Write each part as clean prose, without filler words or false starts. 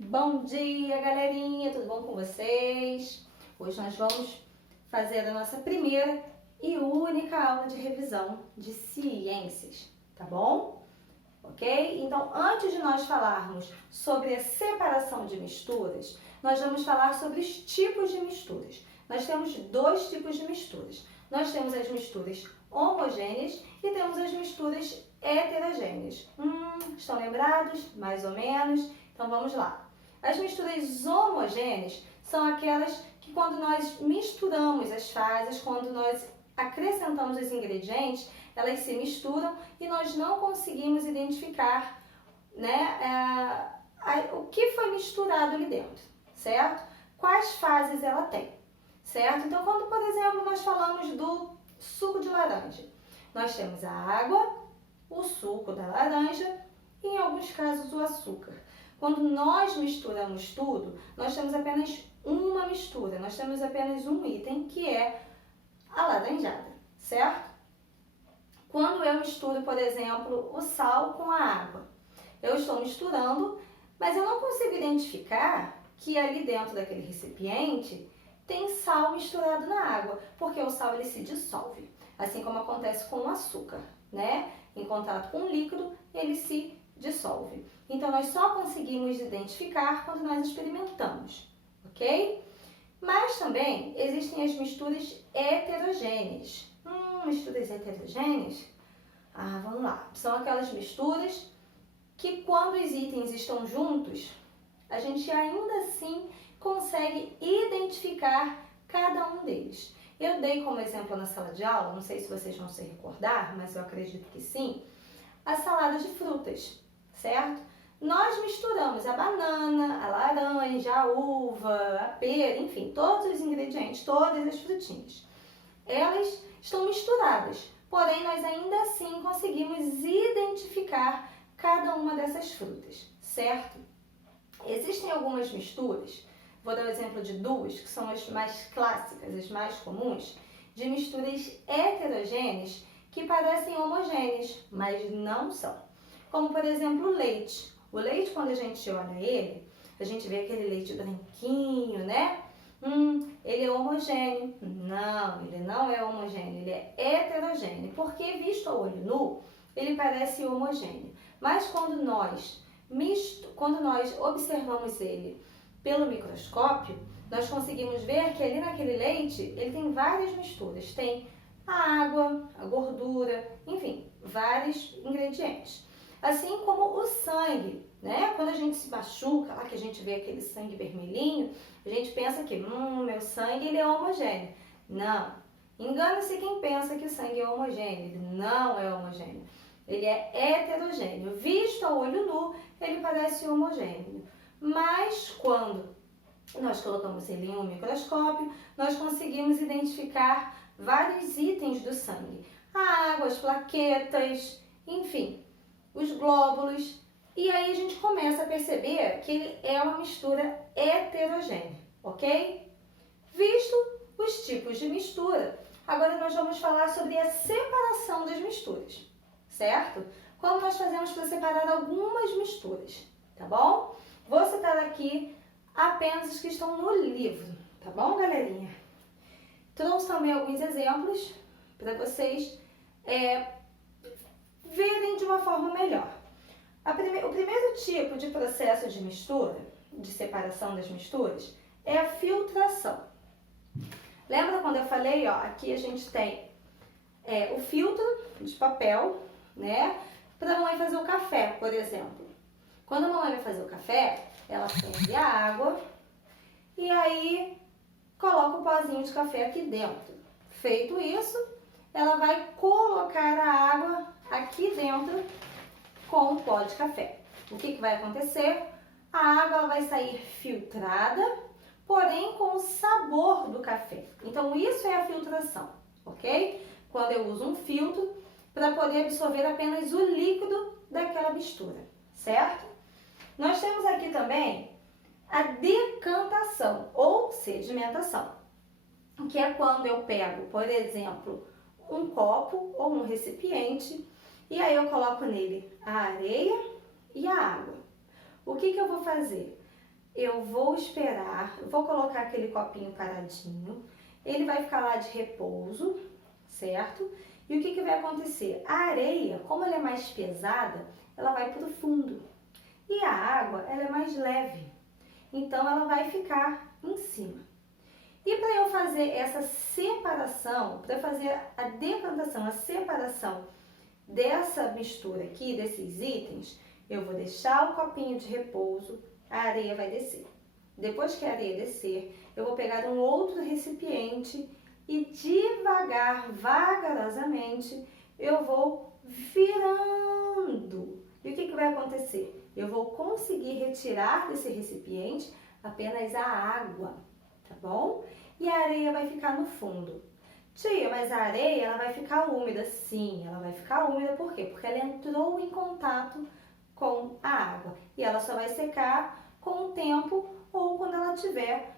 Bom dia, galerinha! Tudo bom com vocês? Hoje nós vamos fazer a nossa primeira e única aula de revisão de ciências, tá bom? Ok? Então, antes de nós falarmos sobre a separação de misturas, nós vamos falar sobre os tipos de misturas. Nós temos dois tipos de misturas. Nós temos as misturas homogêneas e temos as misturas heterogêneas. Estão lembrados? Mais ou menos? Então, vamos lá. As misturas homogêneas são aquelas que quando nós misturamos as fases, quando nós acrescentamos os ingredientes, elas se misturam e nós não conseguimos identificar, né, o que foi misturado ali dentro, certo? Quais fases ela tem, certo? Então, quando, por exemplo, nós falamos do suco de laranja, nós temos a água, o suco da laranja e, em alguns casos, o açúcar. Quando nós misturamos tudo, nós temos apenas uma mistura, nós temos apenas um item, que é a laranjada, certo? Quando eu misturo, por exemplo, o sal com a água, eu estou misturando, mas eu não consigo identificar que ali dentro daquele recipiente tem sal misturado na água, porque o sal ele se dissolve, assim como acontece com o açúcar, né? Em contato com o líquido, ele se dissolve. Então, nós só conseguimos identificar quando nós experimentamos, ok? Mas também existem as misturas heterogêneas. Misturas heterogêneas? Vamos lá. São aquelas misturas que quando os itens estão juntos, a gente ainda assim consegue identificar cada um deles. Eu dei como exemplo na sala de aula, não sei se vocês vão se recordar, mas eu acredito que sim, a salada de frutas, certo? Nós misturamos a banana, a laranja, a uva, a pera, enfim, todos os ingredientes, todas as frutinhas. Elas estão misturadas, porém nós ainda assim conseguimos identificar cada uma dessas frutas, certo? Existem algumas misturas, vou dar o exemplo de duas, que são as mais clássicas, as mais comuns, de misturas heterogêneas que parecem homogêneas, mas não são. Como, por exemplo, o leite. O leite, quando a gente olha ele, a gente vê aquele leite branquinho, né? Ele é homogêneo. Não, ele não é homogêneo, ele é heterogêneo. Porque, visto a olho nu, ele parece homogêneo. Mas quando nós observamos ele pelo microscópio, nós conseguimos ver que ali naquele leite, ele tem várias misturas. Tem a água, a gordura, enfim, vários ingredientes. Assim como o sangue, né? Quando a gente se machuca, lá que a gente vê aquele sangue vermelhinho, a gente pensa que, meu sangue ele é homogêneo. Não, engana-se quem pensa que o sangue é homogêneo, ele não é homogêneo. Ele é heterogêneo. Visto a olho nu, ele parece homogêneo. Mas quando nós colocamos ele em um microscópio, nós conseguimos identificar vários itens do sangue. A água, as plaquetas, enfim, os glóbulos. E aí a gente começa a perceber que ele é uma mistura heterogênea, ok? Visto os tipos de mistura, agora nós vamos falar sobre a separação das misturas, certo? Como nós fazemos para separar algumas misturas, tá bom? Vou citar aqui apenas os que estão no livro, tá bom, galerinha? Trouxe também alguns exemplos para vocês verem de uma forma melhor. O primeiro tipo de processo de mistura, de separação das misturas, é a filtração. Lembra quando eu falei, aqui a gente tem o filtro de papel, né? Para a mamãe fazer o café, por exemplo. Quando a mamãe vai fazer o café, ela ferve a água e aí coloca o pozinho de café aqui dentro. Feito isso, ela vai colocar a água aqui dentro com o pó de café. O que vai acontecer? A água vai sair filtrada, porém com o sabor do café. Então, isso é a filtração, ok? Quando eu uso um filtro para poder absorver apenas o líquido daquela mistura, certo? Nós temos aqui também a decantação ou sedimentação, que é quando eu pego, por exemplo, um copo ou um recipiente e aí eu coloco nele a areia e a água. O que eu vou fazer? eu vou esperar, vou colocar aquele copinho paradinho, ele vai ficar lá de repouso, certo? E o que vai acontecer? A areia, como ela é mais pesada, ela vai para o fundo. E a água, ela é mais leve, então ela vai ficar em cima. E para eu fazer essa separação, para fazer a decantação, a separação dessa mistura aqui, desses itens, eu vou deixar o copinho de repouso, a areia vai descer. Depois que a areia descer, eu vou pegar um outro recipiente e devagar, vagarosamente, eu vou virando. E o que vai acontecer? Eu vou conseguir retirar desse recipiente apenas a água, tá bom? E a areia vai ficar no fundo. Tia, mas a areia ela vai ficar úmida? Sim, ela vai ficar úmida, por quê? Porque ela entrou em contato com a água. E ela só vai secar com o tempo ou quando ela estiver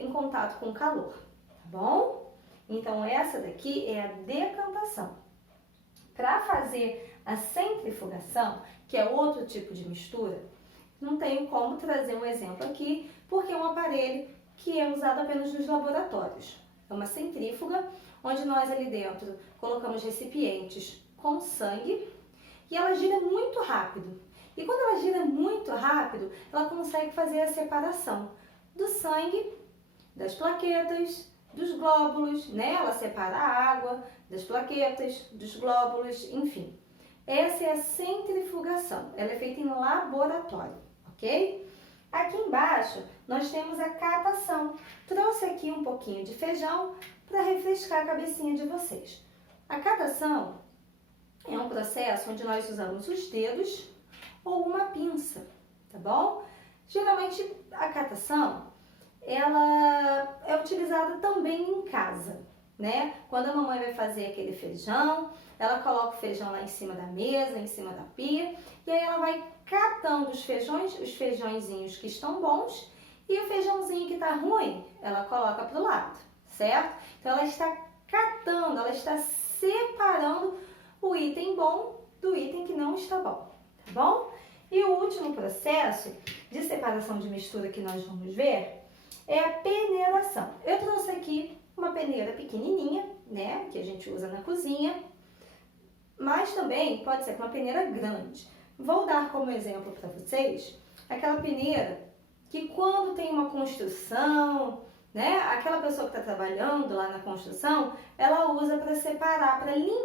em contato com o calor, tá bom? Então essa daqui é a decantação. Para fazer a centrifugação, que é outro tipo de mistura, não tenho como trazer um exemplo aqui, porque é um aparelho que é usado apenas nos laboratórios. É uma centrífuga, onde nós ali dentro colocamos recipientes com sangue e ela gira muito rápido. E quando ela gira muito rápido, ela consegue fazer a separação do sangue, das plaquetas, dos glóbulos, né? Ela separa a água das plaquetas, dos glóbulos, enfim. Essa é a centrifugação, ela é feita em laboratório, ok? Aqui embaixo nós temos a catação. Trouxe aqui um pouquinho de feijão para refrescar a cabecinha de vocês. A catação é um processo onde nós usamos os dedos ou uma pinça, tá bom? Geralmente a catação ela é utilizada também em casa, né? Quando a mamãe vai fazer aquele feijão, ela coloca o feijão lá em cima da mesa, em cima da pia, e aí ela vai catando os feijõezinhos que estão bons, e o feijãozinho que tá ruim, ela coloca pro lado, certo? Então ela está catando, ela está separando o item bom do item que não está bom, tá bom? E o último processo de separação de mistura que nós vamos ver é a peneiração. Eu trouxe aqui uma peneira pequenininha, né, que a gente usa na cozinha, mas também pode ser uma peneira grande. Vou dar como exemplo para vocês aquela peneira que quando tem uma construção, né, aquela pessoa que está trabalhando lá na construção, ela usa para separar, para limpar